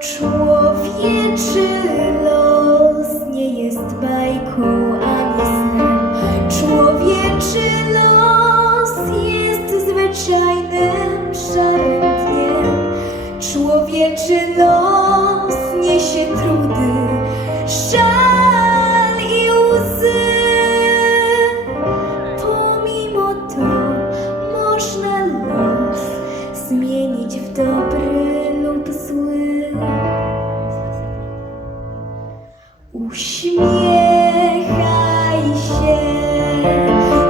Człowieczy los nie jest bajką zmienić w dobry lub zły. Uśmiechaj się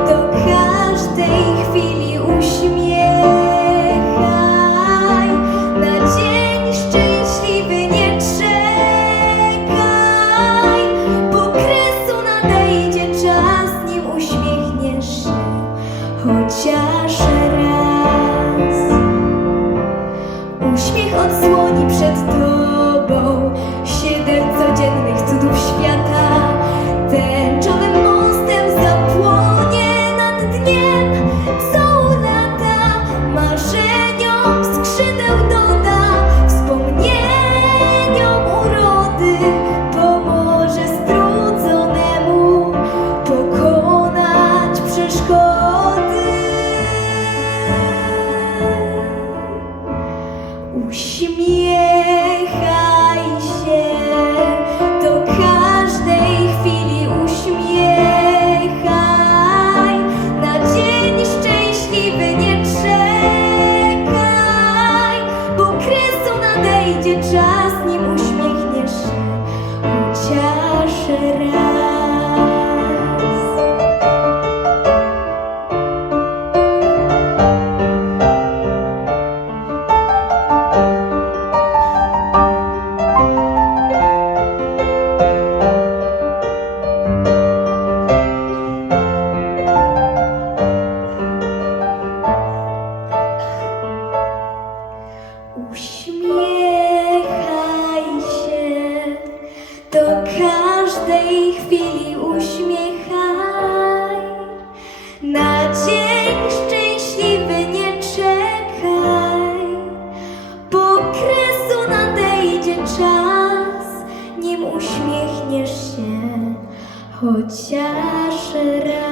do każdej chwili uśmiechaj na dzień szczęśliwy nie czekaj bo kresu nadejdzie czas nim uśmiechniesz się chociaż raz od słowa. Bo kresu nadejdzie czas nim chociaż raz.